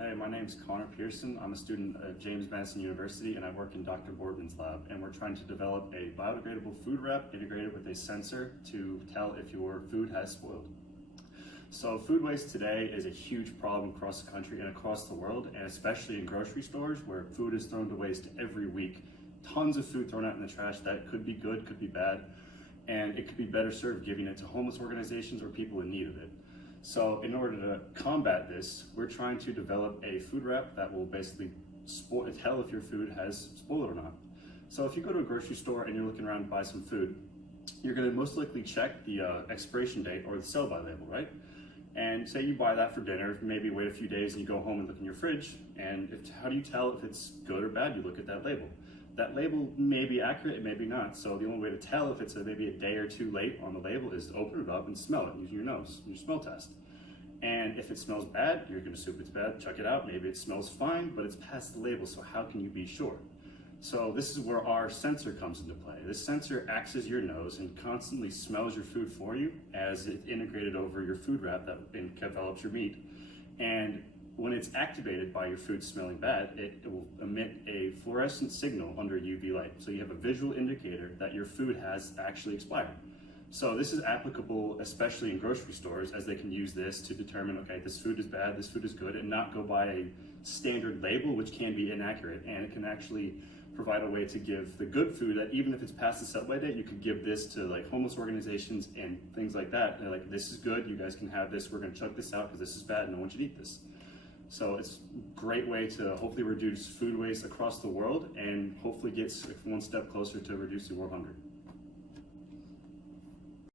Hey, my name's Pearson. I'm a student at James Madison University and I work in Dr. Boardman's lab, and we're trying to develop a biodegradable food wrap integrated with a sensor to tell if your food has spoiled. So food waste today is a huge problem across the country and across the world, and especially in grocery stores where food is thrown to waste every week. Tons of food thrown out in the trash that could be good, could be bad, and it could be better served giving it to homeless organizations or people in need of it. So in order to combat this, we're trying to develop a food wrap that will basically tell if your food has spoiled or not. So if you go to a grocery store and you're looking around to buy some food, you're going to most likely check the expiration date or the sell-by label, right? And say you buy that for dinner, maybe wait a few days and you go home and look in your fridge, and how do you tell if it's good or bad? You look at that label. That label may be accurate, it may be not. So the only way to tell if it's maybe a day or two late on the label is to open it up and smell it using your nose, your smell test. And if it smells bad, you're going to assume it's bad, check it out. Maybe it smells fine, but it's past the label, so how can you be sure? So this is where our sensor comes into play. This sensor acts as your nose and constantly smells your food for you as it's integrated over your food wrap that develops your meat. And when it's activated by your food smelling bad, it will emit a fluorescent signal under UV light. So you have a visual indicator that your food has actually expired. So this is applicable especially in grocery stores, as they can use this to determine, okay, this food is bad, this food is good, and not go by a standard label, which can be inaccurate. And it can actually provide a way to give the good food that even if it's past the sell-by date, you could give this to like homeless organizations and things like that. And they're like, this is good, you guys can have this, we're gonna chuck this out because this is bad, no one should eat this. So it's a great way to hopefully reduce food waste across the world and hopefully get one step closer to reducing world hunger.